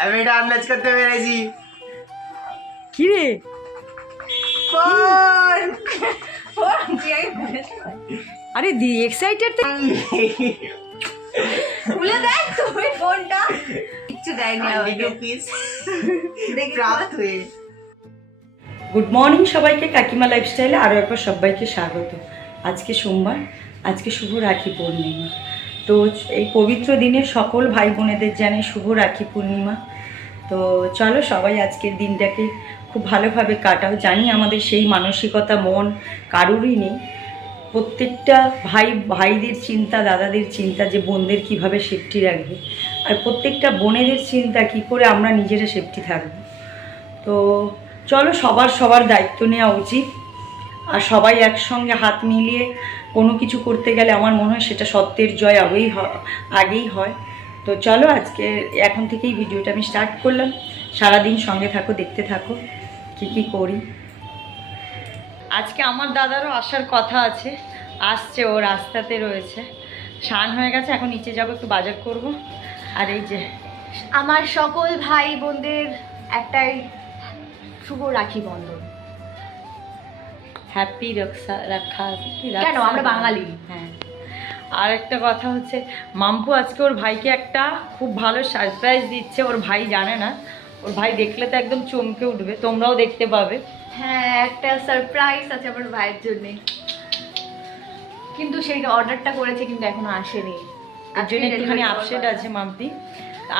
আমি এটা আন্দাজ করতে পেরেছি। কি রে ফোন আরে দি এক্সাইটেড খুলে দেখ তুমি ফোনটা, কিচ্ছু দেয়নি আমাকে। প্রাপ্ত হয়ে। গুড মর্নিং সবাইকে, কাকিমা লাইফস্টাইলে আরও একবার সবাইকে স্বাগত। আজকে সোমবার, আজকে শুভ রাখি পূর্ণিমা। তো এই পবিত্র দিনে সকল ভাই বোনেদের জানাই শুভ রাখি পূর্ণিমা। তো চলো সবাই আজকের দিনটাকে খুব ভালোভাবে কাটাও। জানি আমাদের সেই মানসিকতা মন কারুরই নেই। প্রত্যেকটা ভাইদের চিন্তা, দাদাদের চিন্তা যে বোনদের কিভাবে সেফটি রাখবে, আর প্রত্যেকটা বোনেদের চিন্তা কি করে আমরা নিজেরা সেফটি থাকবো। তো চলো সবার দায়িত্ব নেওয়া উচিত, আর সবাই একসঙ্গে হাত মিলিয়ে কোনো কিছু করতে গেলে আমার মনে হয় সেটা সত্যের জয় আগেই হয়। তো চলো আজকে এখন থেকেই ভিডিওটা আমি স্টার্ট করলাম। সারাদিন সঙ্গে থাকো, দেখতে থাকো কি করি। আজকে আমার দাদারও আসার কথা আছে, আসছে, ও রাস্তাতে রয়েছে। স্নান হয়ে গেছে, এখন নিচে যাবো, একটু বাজার করব। আর এই যে আমার সকল ভাই বোনদের একটাই শুভ রাখি বন্ধন। হ্যাপি রাখা কেন আমরা বাঙালি। হ্যাঁ, আর একটা কথা হচ্ছে, মাম্পু আজকে ওর ভাইকে একটা খুব ভালো সারপ্রাইজ দিচ্ছে। ওর ভাই জানে না, ওর ভাই দেখলে তো একদম চমকে উঠবে, তোমরাও দেখতে পাবে। হ্যাঁ, একটা সারপ্রাইজ আছে আমার ভাইয়ের জন্য, কিন্তু সেই অর্ডারটা করেছে কিন্তু এখনো আসেনি। তার জন্য একটুখানি আপসেট আছে মাম্পি।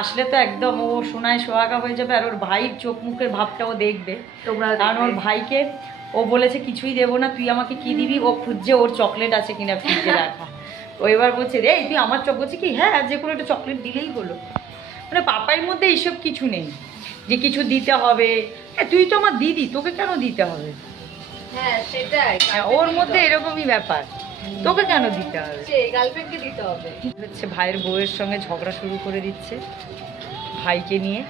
আসলে তো একদম ও সোনায় সোহাগা হয়ে যাবে, আর ওর ভাইয়ের চোখ মুখের ভাবটা ও দেখবে। তোমরা কারণ ওর ভাইকে ও বলেছে কিছুই দেবো না, তুই আমাকে কি দিবি। ও খুঁজছে ওর চকলেট আছে কিনা ফ্রিজে রাখা। ও এবার বলছে রে তুই আমার বলছে কি, হ্যাঁ যে কোনো একটা চকলেট দিলেই হলো। মানে পাপাইয়ের মধ্যে এইসব কিছু নেই যে কিছু দিতে হবে। হ্যাঁ তুই তো আমার দিদি, তোকে কেন দিতে হবে। হ্যাঁ সেটাই, ওর মধ্যে এরকমই ব্যাপার, তোকে কেন দিতে হবে, গার্লফ্রেন্ডকে দিতে হবে। হচ্ছে ভাইয়ের বউয়ের সঙ্গে ঝগড়া শুরু করে দিচ্ছে ভাইকে নিয়ে।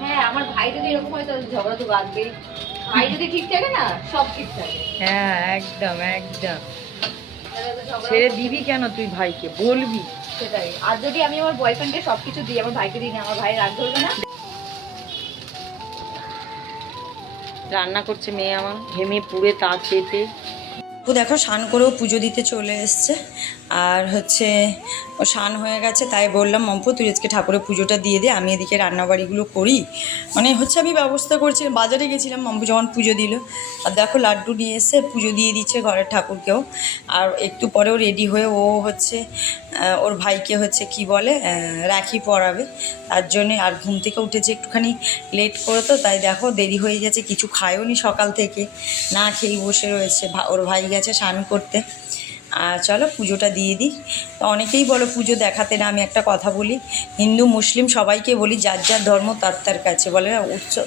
হ্যাঁ, আমার ভাই যদি এরকম হয় তাহলে ঝগড়া তো বাঁধবেই। ভাই যদি ঠিক থাকে না, সব ঠিক থাকে। হ্যাঁ একদম ছেড়ে দিবি কেন তুই ভাইকে, বলবি। সেটাই, আর যদি আমি আমার বয়ফ্রেন্ডকে সবকিছু দিই, আমার ভাইকে দিই না, আমার ভাই রাগ ধরবে না। রান্না করছে মেয়ে আমার, ঘেমে পুড়ে তা চেতে। ও দেখো স্নান করেও পুজো দিতে চলে এসছে। আর হচ্ছে ও স্নান হয়ে গেছে, তাই বললাম মম্পু তুই আজকে ঠাকুরের পুজোটা দিয়ে দে, আমি এদিকে রান্নাবাড়িগুলো করি। মানে হচ্ছে আমি ব্যবস্থা করছি, বাজারে গেছিলাম মম্পু যখন পুজো দিল। আর দেখো লাড্ডু নিয়ে এসে পুজো দিয়ে দিচ্ছে ঘরের ঠাকুরকেও। আর একটু পরেও রেডি হয়ে ও হচ্ছে ওর ভাইকে হচ্ছে কি বলে রাখি পরাবে। তার জন্যে আর ঘুম থেকে উঠেছে একটুখানি লেট করে, তো তাই দেখো দেরি হয়ে গেছে, কিছু খায়ওনি সকাল থেকে, না খেয়েই বসে রয়েছে। ওর ভাই গেছে স্নান করতে। আর চলো পুজোটা দিয়ে দিই। তো অনেকেই বলো পুজো দেখাতে না, আমি একটা কথা বলি, হিন্দু মুসলিম সবাইকে বলি যার যার ধর্ম তার তার কাছে, বলে না উৎসব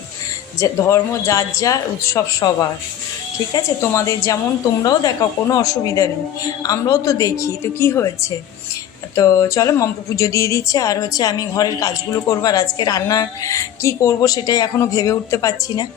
যে ধর্ম যার যার, উৎসব সবার। ঠিক আছে, তোমাদের যেমন তোমরাও দেখাও, কোনো অসুবিধা নেই, আমরাও তো দেখি, তো কি হয়েছে। তো চলো মম্পু পুজো দিয়ে দিচ্ছে। আর হচ্ছে আমি ঘরের কাজগুলো করবো, আর আজকে রান্না কি করব সেটাই এখনও ভেবে উঠতে পারছি না।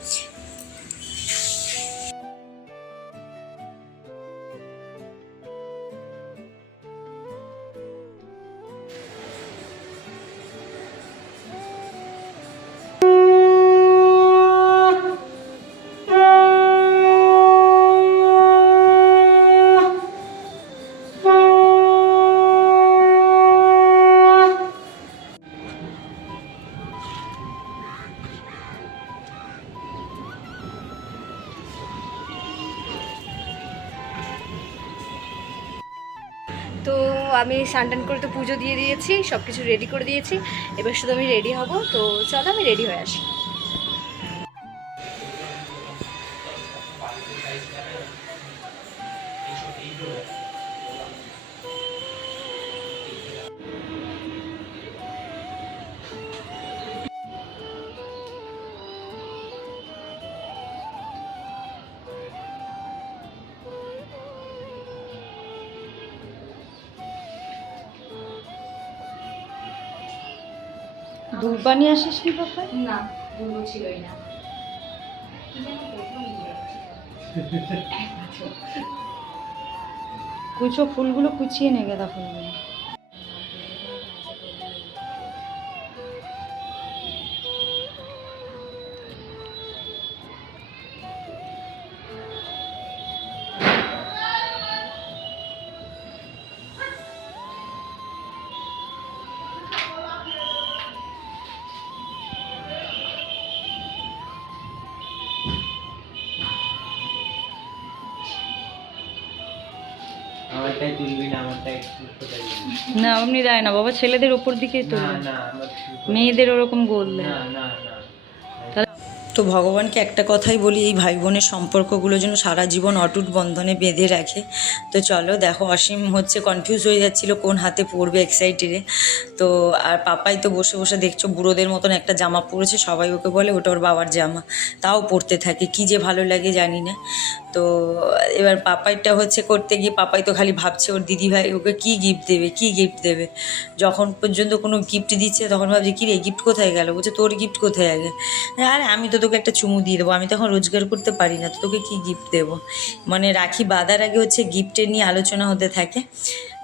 তো আমি স্নান করে তো পুজো দিয়ে দিয়েছি, সব কিছু রেডি করে দিয়েছি। এবার শুধু আমি রেডি হব। তো চলো আমি রেডি হয়ে আসি। দুর্বানি আসিস নি বাবা? না, দুর্গ ছিলই না। কুচো ফুলগুলো কুচিয়ে নে, গেঁদা ফুলগুলো। আমারটাই তুলবি না, আমারটাই একটু কোথায় দিবি? না আপনি দেয় না বাবা, ছেলেদের ওপর দিকেই তো, না না আমার মেয়েদের ওরকম গোল দেয়। না না না। তো ভগবানকে একটা কথাই বলি, এই ভাই বোনের সম্পর্কগুলো যেন সারা জীবন অটুট বন্ধনে বেঁধে রাখে। তো চলো দেখো, অসীম হচ্ছে কনফিউজ হয়ে যাচ্ছিল কোন হাতে পরবে এক্সাইটেডে। তো আর পাপাই তো বসে বসে দেখছো বুড়োদের মতন একটা জামা পরেছে, সবাই ওকে বলে ওটা ওর বাবার জামা, তাও পরতে থাকে, কি যে ভালো লাগে জানি না। তো এবার পাপাইটা হচ্ছে করতে গিয়ে পাপাই তো খালি ভাবছে ওর দিদিভাই ওকে কী গিফট দেবে, কী গিফট দেবে। যখন পর্যন্ত কোনো গিফট দিচ্ছে তখন ভাবছি কী রে গিফট কোথায় গেল, বলছে তোর গিফট কোথায় আগে। আরে আমি তো তোকে একটা চুমু দিয়ে দেবো, আমি তখন রোজগার করতে পারি না, তো তোকে কী গিফট দেবো। মানে রাখি বাঁধার আগে হচ্ছে গিফটের নিয়ে আলোচনা হতে থাকে।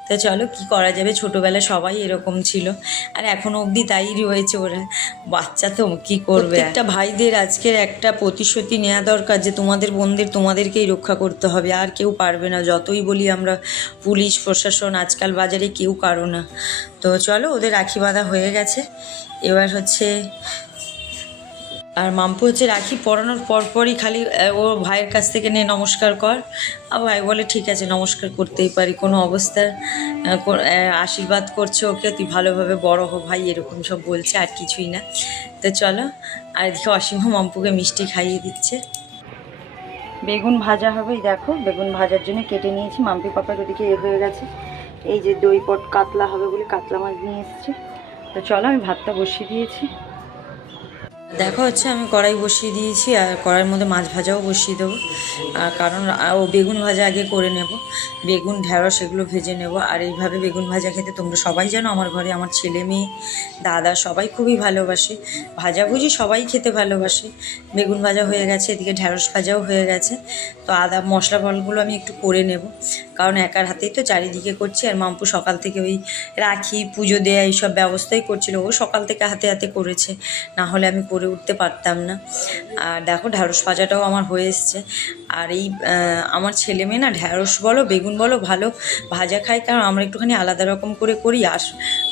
তো চলো কী করা যাবে, ছোটোবেলায় সবাই এরকম ছিল আর এখনও অবধি তাই রয়েছে, ওরা বাচ্চা তো কী করবে। একটা ভাইদের আজকের একটা প্রতিশ্রুতি নেওয়া দরকার যে তোমাদের বোনদের তোমাদেরকেই রক্ষা করতে হবে, আর কেউ পারবে না। যতই বলি আমরা পুলিশ প্রশাসন আজকাল বাজারে কেউ কারো না। তো চলো ওদের রাখি বাঁধা হয়ে গেছে, এবার হচ্ছে আর মাম্পু হচ্ছে রাখি পরানোর পরপরই খালি ওর ভাইয়ের কাছ থেকে নে নমস্কার কর, আর ভাই বলে ঠিক আছে নমস্কার করতেই পারি, কোনো অবস্থার আশীর্বাদ করছে ওকে, তুই ভালোভাবে বড় হো ভাই, এরকম সব বলছে আর কিছুই না। তো চলো, আর এদিকে অসীম মাম্পুকে মিষ্টি খাইয়ে দিচ্ছে। বেগুন ভাজা হবে, এই দেখো বেগুন ভাজার জন্য কেটে নিয়েছি, মাম্পি পাপার ওদিকে হয়ে গেছে। এই যে দই পট কাতলা হবে বলে কাতলা মাছ নিয়ে এসেছি। তো চলো আমি ভাতটা বসিয়ে দিয়েছি, দেখো হচ্ছে আমি কড়াই বসিয়ে দিয়েছি আর কড়াইয়ের মধ্যে মাছ ভাজাও বসিয়ে দেবো, কারণ ও বেগুন ভাজা আগে করে নেব, বেগুন ঢেঁড়স এগুলো ভেজে নেব। আর এইভাবে বেগুন ভাজা খেতে তোমরা সবাই জানো, আমার ঘরে আমার ছেলে মেয়ে দাদা সবাই খুবই ভালোবাসে, ভাজাভুজি সবাই খেতে ভালোবাসে। বেগুন ভাজা হয়ে গেছে, এদিকে ঢেঁড়স ভাজাও হয়ে গেছে। তো আদা মশলা ফলগুলো আমি একটু করে নেব, কারণ একার হাতেই তো চারিদিকে করছি। আর মাম্পু সকাল থেকে ওই রাখি পুজো দেয়া এইসব ব্যবস্থাই করছিল, ও সকাল থেকে হাতে হাতে করেছে, না হলে আমি করে উঠতে পারতাম না। আর দেখো ঢ্যাঁড়স ভাজাটাও আমার হয়ে এসছে। আর এই আমার ছেলে মেয়ে না ঢ্যাঁড়স বলো বেগুন বলো ভালো ভাজা খায়, কারণ আমরা একটুখানি আলাদা রকম করে করি, আর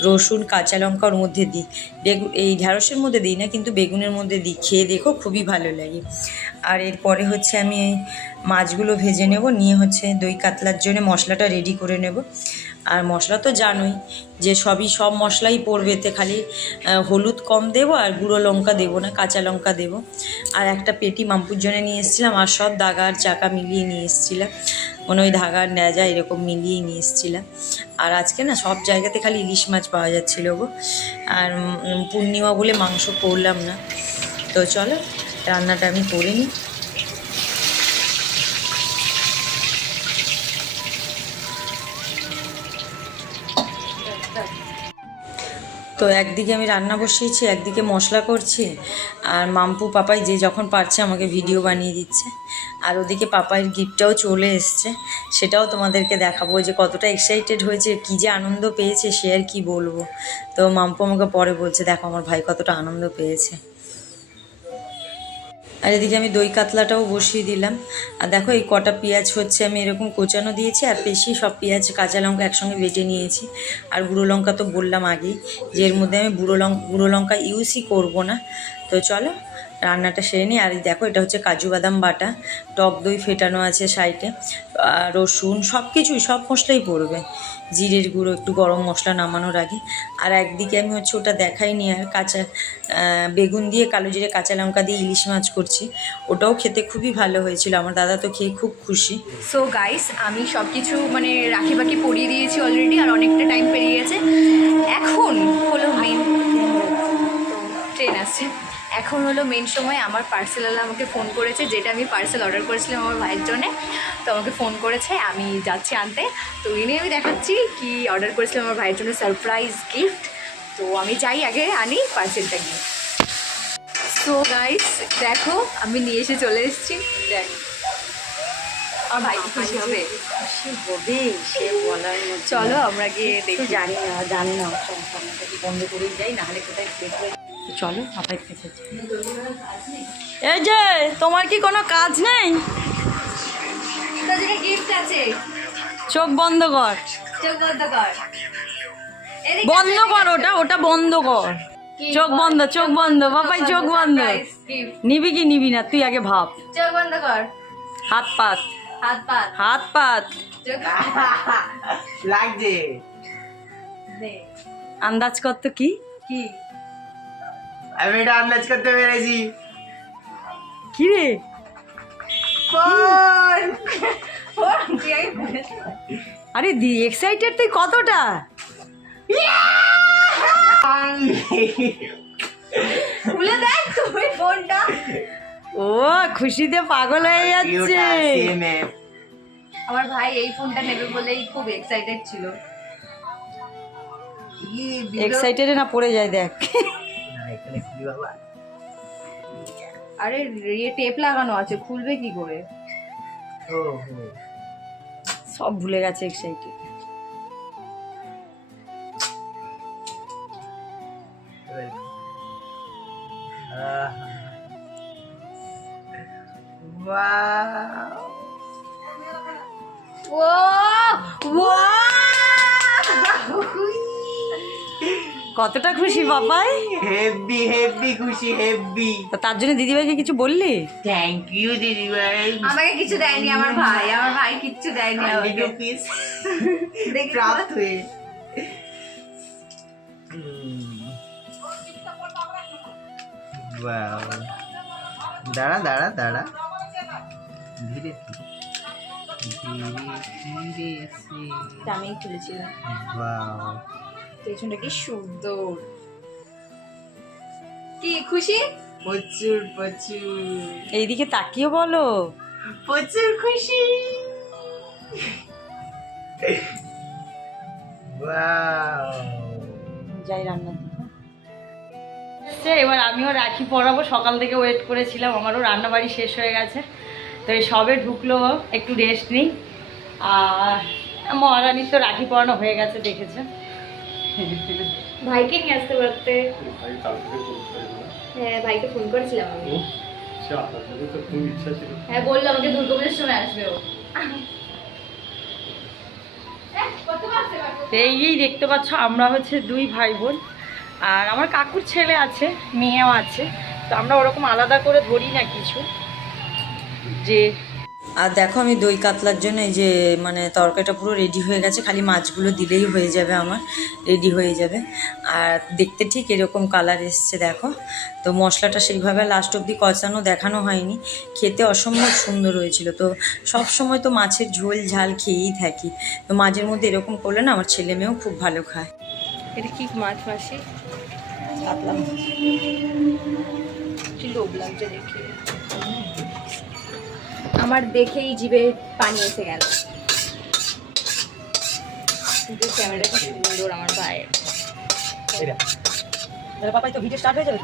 রসুন কাঁচা লঙ্কা ওর মধ্যে দিই, বেগুন এই ঢ্যাঁড়সের মধ্যে দিই না কিন্তু বেগুনের মধ্যে দিই, খেয়ে দেখো খুবই ভালো লাগে। আর এরপরে হচ্ছে আমি এই মাছগুলো ভেজে নেব, নিয়ে হচ্ছে দই কাতলার জন্য মশলাটা রেডি করে নেব। আর মশলা তো জানোই যে সব মশলাই পড়বে, এতে খালি হলুদ কম দেবো আর গুঁড়ো লঙ্কা দেবো না, কাঁচা লঙ্কা দেবো। আর একটা পেটি মাম্পুর জন্য নিয়ে এসেছিলাম, আর সব দাগার চাকা মিলিয়ে নিয়ে এসেছিলাম, মানে ওই ধাগার ন্যাজা এরকম মিলিয়ে নিয়ে এসেছিলাম। আর আজকে না সব জায়গাতে খালি ইলিশ মাছ পাওয়া যাচ্ছিলো গো, আর পূর্ণিমা বলে মাংস করলাম না। তো চলো রান্নাটা আমি করে নিই। তো একদিকে আমি রান্না বসিয়েছি, একদিকে মশলা করছি, আর মাম্পু পাপাই যে যখন পারছে আমাকে ভিডিও বানিয়ে দিচ্ছে। আর ওদিকে পাপাইয়ের গিফটটাও চলে এসছে, সেটাও তোমাদেরকে দেখাবো যে কতটা এক্সাইটেড হয়েছে, কী যে আনন্দ পেয়েছে সে আর কি বলবো। তো মাম্পু আমাকে পরে বলছে দেখো আমার ভাই কতটা আনন্দ পেয়েছে। আর এদিকে আমি দই কাতলাটাও বসিয়ে দিলাম। আর দেখো এই কটা পেঁয়াজ হচ্ছে আমি এরকম কোচানো দিয়েছি, আর বেশি সব পেঁয়াজ কাঁচা লঙ্কা একসঙ্গে বেটে নিয়েছি। আর গুঁড়ো লঙ্কা তো বললাম আগেই যে এর মধ্যে আমি গুঁড়ো লঙ্কা ইউজই করবো না। তো চলো রান্নাটা সেরে নিই। আর দেখো এটা হচ্ছে কাজু বাদাম বাটা, টক দই ফেটানো আছে সাইডে, রসুন সব কিছুই সব মশলাই পড়বে, জিরের গুঁড়ো একটু গরম মশলা নামানোর আগে। আর একদিকে আমি হচ্ছে ওটা দেখাইনি, আর কাঁচা বেগুন দিয়ে কালো জিরে কাঁচা লঙ্কা দিয়ে ইলিশ মাছ করছি, ওটাও খেতে খুবই ভালো হয়েছিল, আমার দাদা তো খেয়ে খুব খুশি। সো গাইস আমি সব কিছু মানে রাখি বাকি পরিয়ে দিয়েছি অলরেডি, আর অনেকটা টাইম পেরিয়ে গেছে। এখন হলো মেন, ট্রেন আসছে, এখন হলো মেন সময়। আমার পার্সেলওয়ালা আমাকে ফোন করেছে, যেটা আমি পার্সেল অর্ডার করেছিলাম আমার ভাইয়ের জন্যে, তো আমাকে ফোন করেছে, আমি যাচ্ছি আনতে। তো এনে আমি দেখাচ্ছি কি অর্ডার করেছিলাম আমার ভাইয়ের জন্য, সারপ্রাইজ গিফট। তো আমি যাই আগে আনি পার্সেলটা গিয়ে। সো গাইস দেখো আমি নিয়ে এসে চলে এসেছি, দেখ আমার ভাই খুশি হবে, সে বলার মতো। চলো আমরা গিয়ে দেখি। জানি না বন্ধ করেই যাই, নাহলে কোথায় দেখবে। চলো পাপাই খেতেছে। এই যে তোমার কি কোনো কাজ নেই? গিফট আছে, চোখ বন্ধ কর, চোখ বন্ধ কর, বন্ধ কর, ওটা বন্ধ কর, চোখ বন্ধ বাবাই চোখ বন্ধ। নিবি কি নিবি না তুই আগে ভাব, চোখ বন্ধ কর, হাত পাত। হাত পাত হাত পাত লাগছে। দে আন্দাজ কর তো কি কি আমি এটা আন্দাজ করতে পেরেছি। কি রে? ফোন। ফোন তুই আগে বলিস। আরে দি এক্সাইটেড তুই কতটা? খুলে দেখ তুই ফোনটা। ও খুশিতে পাগল হয়ে যাচ্ছে। আমার ভাই এই ফোনটা নেবে বলেই খুব এক্সাইটেড ছিল। এক্সাইটেড না পড়ে যায় দেখ। আরে ইয়ে টেপ লাগানো আছে, খুলবে কি করে? সব ভুলে গেছে এক্সাইটেড। ও কতটা খুশি বাবাই? হেভি হেভি খুশি হেভি। তার জন্য দিদিভাইকে কিছু বললি? থ্যাংক ইউ দিদি ভাই। আমাকে কিছু দেয়নি আমার ভাই কিচ্ছু দেয়নি আমাকে। প্রাপ্ত হয়ে দাঁড়া দাঁড়া দাঁড়া ধীরে আমি খুলেছিলাম। ওয়াও পেছনটা কি সুন্দর। কি খুশি? প্রচুর প্রচুর এইদিকে তাকিয়ে বলো। প্রচুর খুশি। ওয়াও যাই রান্না এবার আমিও রাখি পরাবো। সকাল থেকে ওয়েট করেছিলাম, আমারও রান্না বাড়ি শেষ হয়ে গেছে। তো এই সবে ঢুকলো, একটু রেস্ট নিই। আর মহারানীর তো রাখি পরানো হয়ে গেছে, দেখেছে। ভাইকে নিয়ে আসতে পারতে। হ্যাঁ ভাইকে ফোন করেছিলাম আমি। হ্যাঁ বললো আমাকে দুর্গাপুজোর সময় আসবে ও। এই দেখতে পাচ্ছ আমরা হচ্ছে দুই ভাই বোন। আর আমার কাকুর ছেলে আছে, মেয়েও আছে। তো আমরা ওরকম আলাদা করে ধরি না কিছু। যে আর দেখো আমি দই কাতলার জন্য এই যে মানে তরকারিটা পুরো রেডি হয়ে গেছে, খালি মাছগুলো দিলেই হয়ে যাবে, আমার রেডি হয়ে যাবে। আর দেখতে ঠিক এরকম কালার এসছে দেখো। তো মশলাটা সেইভাবে লাস্ট অবধি কষানো দেখানো হয়নি, খেতে অসম্ভব সুন্দর হয়েছিল। তো সব সময় তো মাছের ঝোল ঝাল খেয়েই থাকি, তো মাঝের মধ্যে এরকম করলে না আমার ছেলে মেয়েও খুব ভালো খায়। এটা কি মাছ মাসি? কাতলা মাছ। লোভ লাগছে দেখে, আমার দেখেই জিভে পানি এসে গেল। কিন্তু ক্যামেরাটা সুন্দর আমার ভাইয়ের। পাপাই তো ভিডিও স্টার্ট হয়ে যাবে।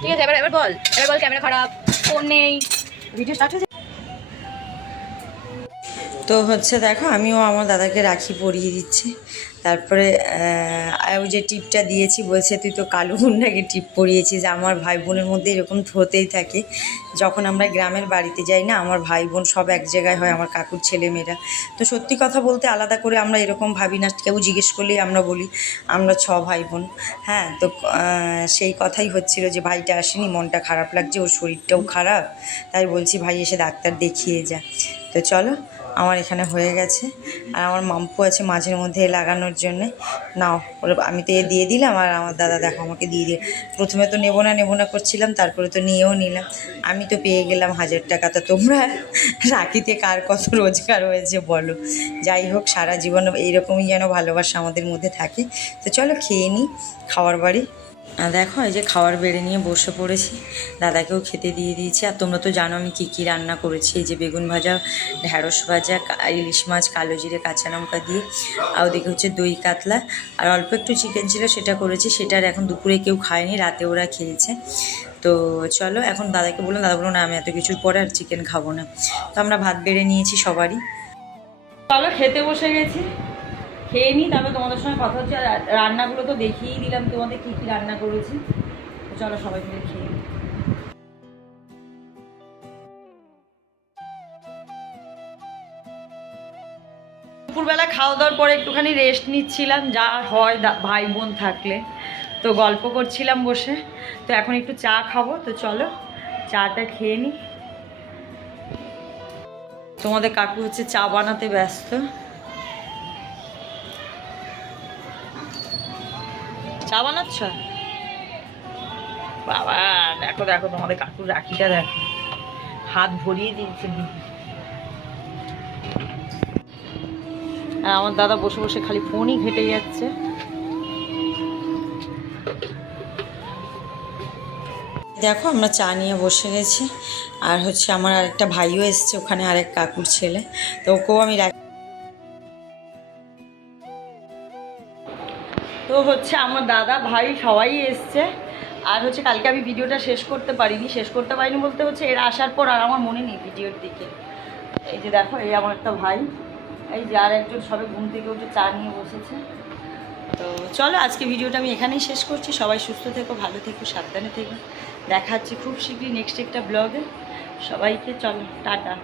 ঠিক আছে এবার বল ক্যামেরা খারাপ, ফোন নেই, ভিডিও স্টার্ট হয়ে যাবে। তো হচ্ছে দেখো আমিও আমার দাদাকে রাখি পরিয়ে দিচ্ছি। তারপরে ওই যে টিপটা দিয়েছি, বলছে তুই তো কালু মুন্ডাকে টিপ পরিয়েছিস। আমার ভাই বোনের মধ্যে এরকম হতেই থাকে। যখন আমরা গ্রামের বাড়িতে যাই না, আমার ভাই বোন সব এক জায়গায় হয়, আমার কাকুর ছেলেমেয়েরা। তো সত্যি কথা বলতে আলাদা করে আমরা এরকম ভাবি না, কেউ জিজ্ঞেস করলেই আমরা বলি আমরা 6 ভাই বোন। হ্যাঁ, তো সেই কথাই হচ্ছিল যে ভাইটা আসেনি, মনটা খারাপ লাগছে, ওর শরীরটাও খারাপ, তাই বলছি ভাই এসে ডাক্তার দেখিয়ে যা। তো চলো আমার এখানে হয়ে গেছে। আর আমার মাম্পু আছে মাঝের মধ্যে লাগানোর জন্যে। নাও ওরা, আমি তো এ দিয়ে দিলাম, আর আমার দাদা দেখো আমাকে দিয়ে দিয়ে। প্রথমে তো নেবো না করছিলাম, তারপরে তো নিয়েও নিলাম। আমি তো পেয়ে গেলাম 1000 টাকা। তো তোমরা রাখিতে কার কত রোজগার হয়েছে বলো। যাই হোক, সারা জীবন এইরকমই যেন ভালোবাসা আমাদের মধ্যে থাকে। তো চলো খেয়ে নিই খাওয়ার বাড়ি। দেখো এই যে খাবার বেড়ে নিয়ে বসে পড়েছি, দাদাকেও খেতে দিয়ে দিয়েছি। আর তোমরা তো জানো আমি কী রান্না করেছি। এই যে বেগুন ভাজা, ঢ্যাঁড়স ভাজা, ইলিশ মাছ কালো জিরে কাঁচা লঙ্কা দিয়ে, আর ওদিকে হচ্ছে দই কাতলা, আর অল্প একটু চিকেন ছিল সেটা করেছি। সেটা আর এখন দুপুরে কেউ খায়নি, রাতে ওরা খেয়েছে। তো চলো এখন দাদাকে বললাম, দাদা বললো না আমি এত কিছুর পরে আর চিকেন খাবো না। তো আমরা ভাত বেড়ে নিয়েছি সবারই। চলো খেতে বসে গেছি, খেয়ে নিই, তারপরে তোমাদের সঙ্গে কথা হচ্ছে। আর রান্নাগুলো তো দেখিয়েই দিলাম তোমাদের কী কী রান্না করেছি। তো চলো সবাই মিলে খেয়ে নিই। দুপুরবেলা খাওয়া দাওয়ার পরে একটুখানি রেস্ট নিচ্ছিলাম, যা হয় ভাই বোন থাকলে। তো গল্প করছিলাম বসে। তো এখন একটু চা খাবো, তো চলো চাটা খেয়ে নিই। তোমাদের কাকু হচ্ছে চা বানাতে ব্যস্ত। চা বানাচ্ছ? বাবা দেখো দেখো তোমাদের কাকুর রাখিটা দেখো, হাত ভরিয়ে দিয়েছে দিদি। আর আমার দাদা বসে বসে খালি ফোনই ঘেটে যাচ্ছে। দেখো আমরা চা নিয়ে বসে গেছি, আর হচ্ছে আমার আরেকটা ভাইও এসছে, ওখানে আরেক কাকুর ছেলে, তো ওকেও আমি তো হচ্ছে আমার দাদা ভাই সবাই এসছে। আর হচ্ছে কালকে আমি ভিডিওটা শেষ করতে পারিনি বলতে হচ্ছে এরা আসার পর আর আমার মনে নেই ভিডিওর দিকে। এই যে দেখো এই আমার একটা ভাই, এই যে আর একজন সবে ঘুম থেকে উঠে চা নিয়ে বসেছে। তো চলো আজকে ভিডিওটা আমি এখানেই শেষ করছি। সবাই সুস্থ থেকো, ভালো থেকো, সাবধানে থেকো। দেখা হচ্ছে খুব শীঘ্রই নেক্সট একটা ব্লগে। সবাইকে চলো টাটা।